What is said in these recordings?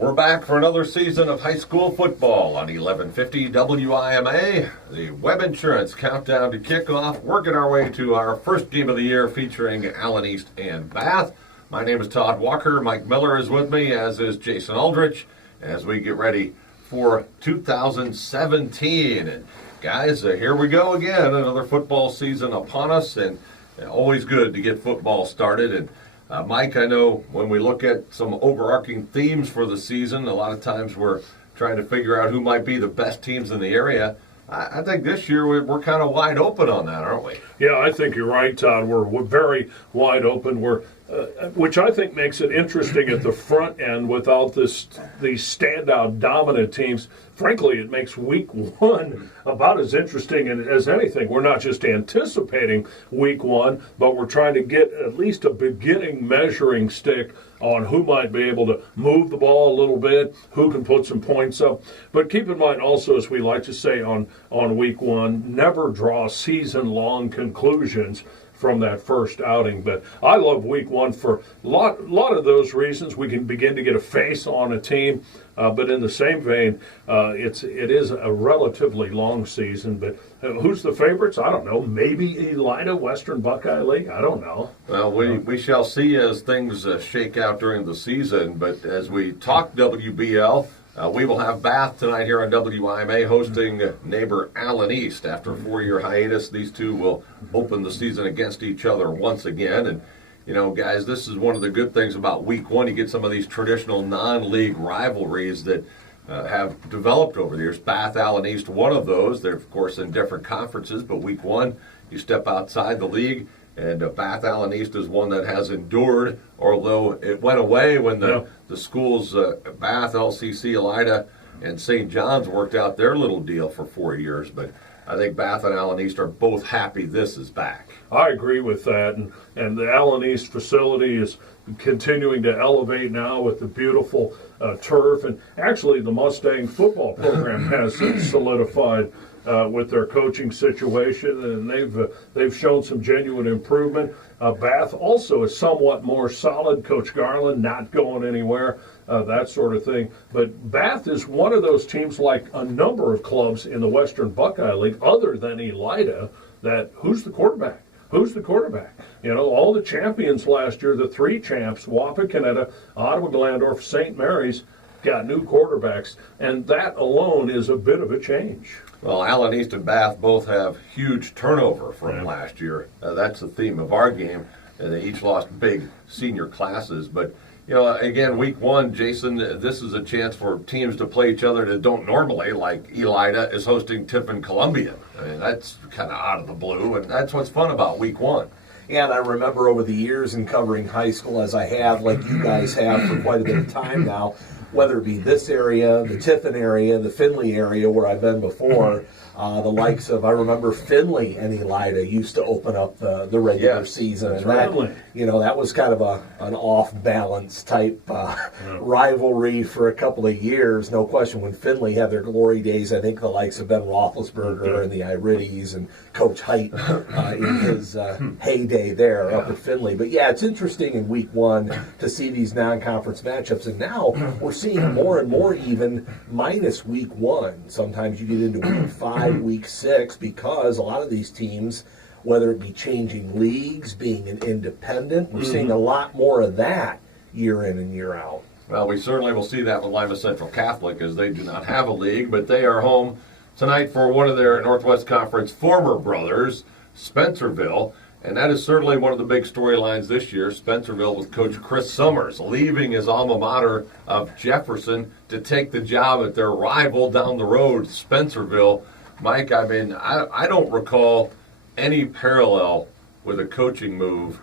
We're back for another season of high school football on 1150 WIMA. The Web Insurance countdown to kickoff. Working our way to our first game of the year featuring Allen East and Bath. My name is Todd Walker. Mike Miller is with me, as is Jason Aldrich, as we get ready for 2017. And guys, here we go again. Another football season upon us, and always good to get football started. And Mike, I know when we look at some overarching themes for the season, a lot of times we're trying to figure out who might be the best teams in the area. I think this year we're kind of wide open on that, aren't we? Yeah, I think you're right, Todd. We're very wide open. Which I think makes it interesting at the front end without these standout dominant teams. Frankly, it makes week one about as interesting as anything. We're not just anticipating week one, but we're trying to get at least a beginning measuring stick on who might be able to move the ball a little bit, who can put some points up. But keep in mind also, as we like to say on week one, never draw season-long conclusions from that first outing. But I love week one for a lot of those reasons. We can begin to get a face on a team, but in the same vein, it is a relatively long season. But who's the favorites? I don't know. Maybe Elida, Western Buckeye League? I don't know. Well, we shall see as things shake out during the season. But as we talk WBL, we will have Bath tonight here on WIMA hosting neighbor Allen East. After a 4-year hiatus, these two will open the season against each other once again. And, you know, guys, this is one of the good things about week one. You get some of these traditional non-league rivalries that have developed over the years. Bath, Allen East, one of those. They're, of course, in different conferences, but week one, you step outside the league. And Bath Allen East is one that has endured, although it went away when the schools, Bath, LCC, Elida, and St. John's worked out their little deal for 4 years. But I think Bath and Allen East are both happy this is back. I agree with that. And the Allen East facility is continuing to elevate now with the beautiful turf. And actually, the Mustang football program has solidified with their coaching situation, and they've shown some genuine improvement. Bath also is somewhat more solid. Coach Garland not going anywhere, that sort of thing. But Bath is one of those teams, like a number of clubs in the Western Buckeye League, other than Elida, that who's the quarterback? Who's the quarterback? You know, all the champions last year, the 3 champs, Wapakoneta, Ottawa Glandorf, St. Mary's, got new quarterbacks, and that alone is a bit of a change. Well, Allen East and Bath both have huge turnover from last year. That's the theme of our game. They each lost big senior classes. But, you know, again, week one, Jason, this is a chance for teams to play each other that don't normally, like Elida is hosting Tiffin Columbia. I mean, that's kind of out of the blue, and that's what's fun about week one. And I remember over the years in covering high school, as I have, like you guys have for quite a bit of time now, whether it be this area, the Tiffin area, the Findlay area where I've been before, the likes of, I remember Findlay and Elida used to open up the regular season. And that, you know, that was kind of an off-balance type rivalry for a couple of years, no question. When Findlay had their glory days, I think the likes of Ben Roethlisberger and the Irides and Coach Height in his heyday there up at Findlay. But yeah, it's interesting in week one to see these non-conference matchups. And now we're seeing more and more even minus week one. Sometimes you get into week 5, week 6, because a lot of these teams, whether it be changing leagues, being an independent, we're seeing a lot more of that year in and year out. Well, we certainly will see that with Lima Central Catholic, as they do not have a league, but they are home tonight for one of their Northwest Conference former brothers, Spencerville. And that is certainly one of the big storylines this year. Spencerville with Coach Chris Summers leaving his alma mater of Jefferson to take the job at their rival down the road, Spencerville. Mike, I mean, I don't recall any parallel with a coaching move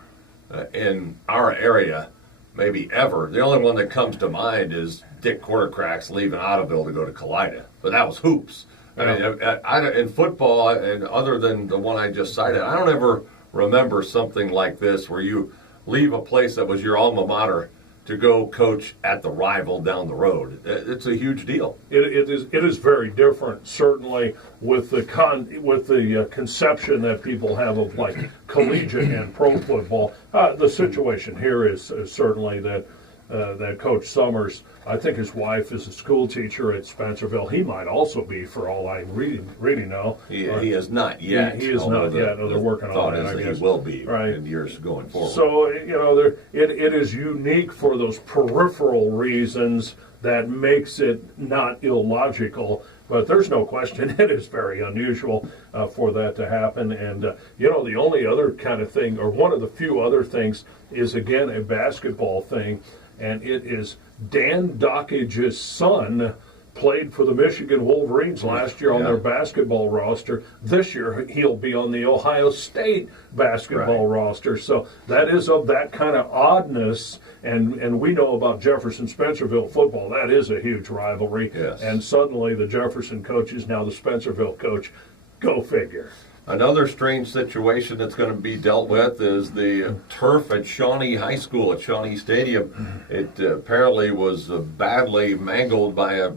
in our area, maybe ever. The only one that comes to mind is Dick Quartercracks leaving Ottoville to go to Calida. But that was hoops. I mean, in football, and other than the one I just cited, I don't ever remember something like this where you leave a place that was your alma mater to go coach at the rival down the road. It's a huge deal. It is very different, certainly, with the conception that people have of like collegiate and pro football. The situation here is certainly that that Coach Summers, I think his wife is a school teacher at Spencerville. He might also be, for all I really know. He is not yet. He is not yet. No, they're working on that, I guess. He will be right. in years going forward. So, it is unique for those peripheral reasons that makes it not illogical. But there's no question it is very unusual for that to happen. And, the only other kind of thing, or one of the few other things, is, again, a basketball thing. And it is Dan Dockage's son played for the Michigan Wolverines last year on their basketball roster. This year, he'll be on the Ohio State basketball roster. So that is of that kind of oddness. And we know about Jefferson-Spencerville football. That is a huge rivalry. Yes. And suddenly the Jefferson coach is now the Spencerville coach. Go figure. Another strange situation that's going to be dealt with is the turf at Shawnee High School, at Shawnee Stadium. It apparently was badly mangled by a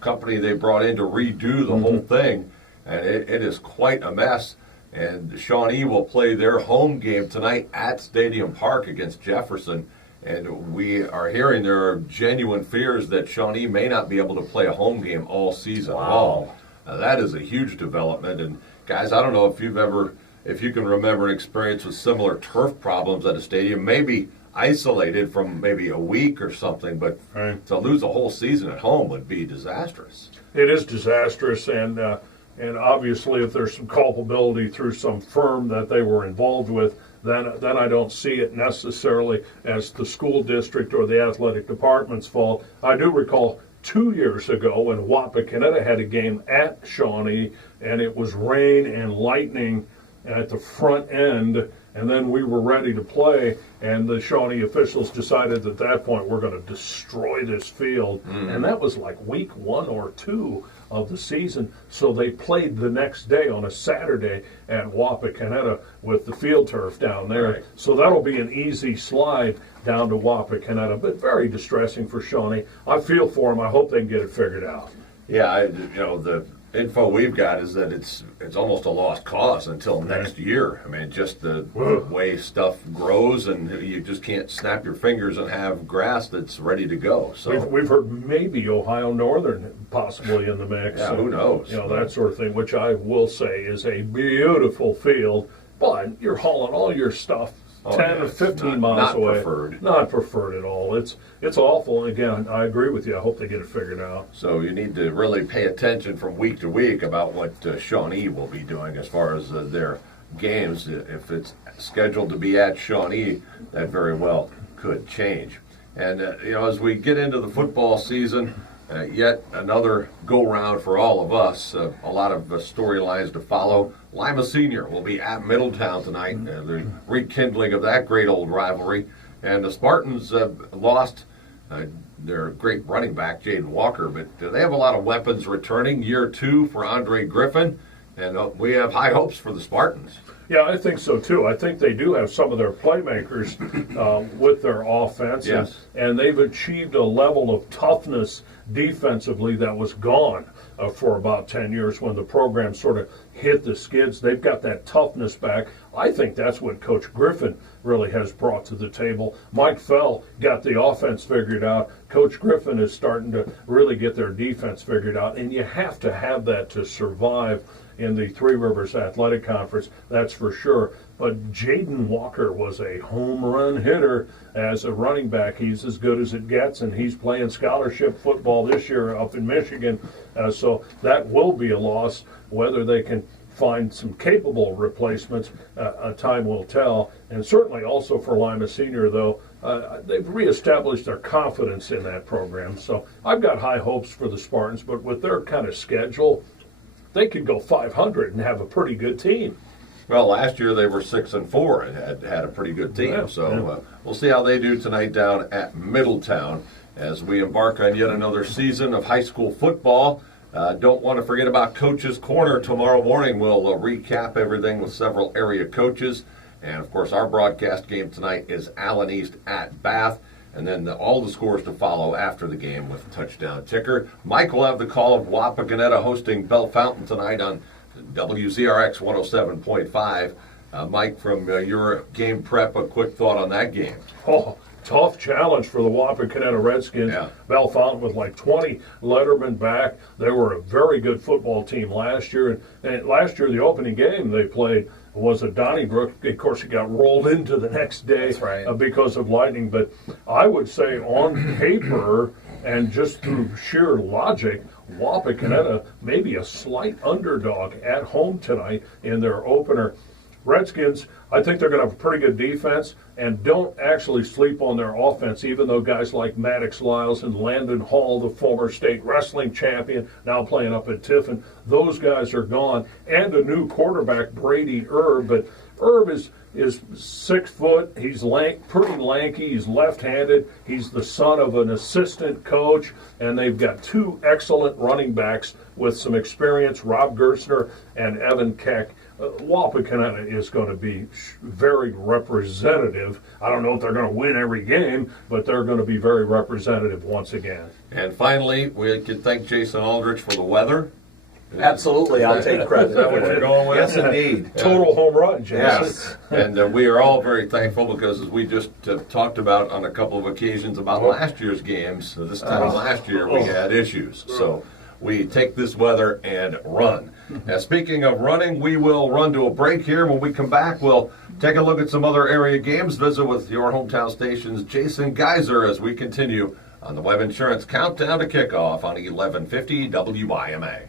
company they brought in to redo the whole thing, and it is quite a mess. And Shawnee will play their home game tonight at Stadium Park against Jefferson. And we are hearing there are genuine fears that Shawnee may not be able to play a home game all season long. Now, that is a huge development. And guys, I don't know if you can remember an experience with similar turf problems at a stadium, maybe isolated from maybe a week or something, but to lose a whole season at home would be disastrous. It is disastrous, and obviously if there's some culpability through some firm that they were involved with, then I don't see it necessarily as the school district or the athletic department's fault. I do recall 2 years ago when Wapakoneta had a game at Shawnee, and it was rain and lightning at the front end, and then we were ready to play, and the Shawnee officials decided at that point we're going to destroy this field. And that was like week 1 or 2 of the season. So they played the next day on a Saturday at Wapakoneta with the field turf down there. Right. So that'll be an easy slide down to Wapakoneta, but very distressing for Shawnee. I feel for them. I hope they can get it figured out. Yeah, the info we've got is that it's almost a lost cause until next year. I mean, just the way stuff grows, and you just can't snap your fingers and have grass that's ready to go. So we've heard maybe Ohio Northern possibly in the mix. Yeah, who knows? That sort of thing, which I will say is a beautiful field, but you're hauling all your stuff 10 or 15 miles away. Preferred. Not preferred at all. It's awful. And again, I agree with you. I hope they get it figured out. So you need to really pay attention from week to week about what Shawnee will be doing as far as their games. If it's scheduled to be at Shawnee, that very well could change. And as we get into the football season, yet another go-round for all of us. A lot of storylines to follow. Lima Senior will be at Middletown tonight, the rekindling of that great old rivalry. And the Spartans lost their great running back, Jaden Walker, but they have a lot of weapons returning. Year 2 for Andre Griffin, and we have high hopes for the Spartans. Yeah, I think so, too. I think they do have some of their playmakers with their offense. Yes. And they've achieved a level of toughness defensively that was gone for about 10 years when the program sort of hit the skids. They've got that toughness back. I think that's what Coach Griffin really has brought to the table. Mike Fell got the offense figured out. Coach Griffin is starting to really get their defense figured out. And you have to have that to survive in the Three Rivers Athletic Conference, that's for sure. But Jaden Walker was a home run hitter as a running back. He's as good as it gets, and he's playing scholarship football this year up in Michigan. So that will be a loss. Whether they can find some capable replacements, time will tell. And certainly also for Lima Senior, though, they've reestablished their confidence in that program. So I've got high hopes for the Spartans, but with their kind of schedule, they could go 500 and have a pretty good team. Well, last year they were 6-4 and had a pretty good team. We'll see how they do tonight down at Middletown as we embark on yet another season of high school football. Don't want to forget about Coach's Corner tomorrow morning. We'll recap everything with several area coaches. And, of course, our broadcast game tonight is Allen East at Bath. And then all the scores to follow after the game with touchdown ticker. Mike will have the call of Wapakoneta hosting Bell Fountain tonight on WZRX 107.5. Mike, from your game prep, a quick thought on that game. tough challenge for the Wapakoneta Redskins. Yeah. Bellefonte with like 20 lettermen back. They were a very good football team last year. And last year, the opening game they played was at Donnybrook. Of course, it got rolled into the next day because of lightning. But I would say on paper and just through sheer logic, Wapakoneta may be a slight underdog at home tonight in their opener. Redskins, I think they're going to have a pretty good defense, and don't actually sleep on their offense, even though guys like Maddox Lyles and Landon Hall, the former state wrestling champion, now playing up at Tiffin, those guys are gone, and a new quarterback, Brady Erb. But Erb is 6 foot. He's pretty lanky. He's left-handed. He's the son of an assistant coach, and they've got 2 excellent running backs with some experience, Rob Gerstner and Evan Keck. Wapakoneta is going to be very representative. I don't know if they're going to win every game, but they're going to be very representative once again. And finally, we could thank Jason Aldrich for the weather. Absolutely, I'll take credit. Is that what you're going with? Yes, indeed. Total home run, Jason. Yes, and we are all very thankful because, as we just talked about on a couple of occasions about last year's games, this time last year we had issues. So we take this weather and run. Now, speaking of running, we will run to a break here. When we come back, we'll take a look at some other area games, visit with your hometown station's Jason Geiser as we continue on the Web Insurance Countdown to Kickoff on 1150 WIMA.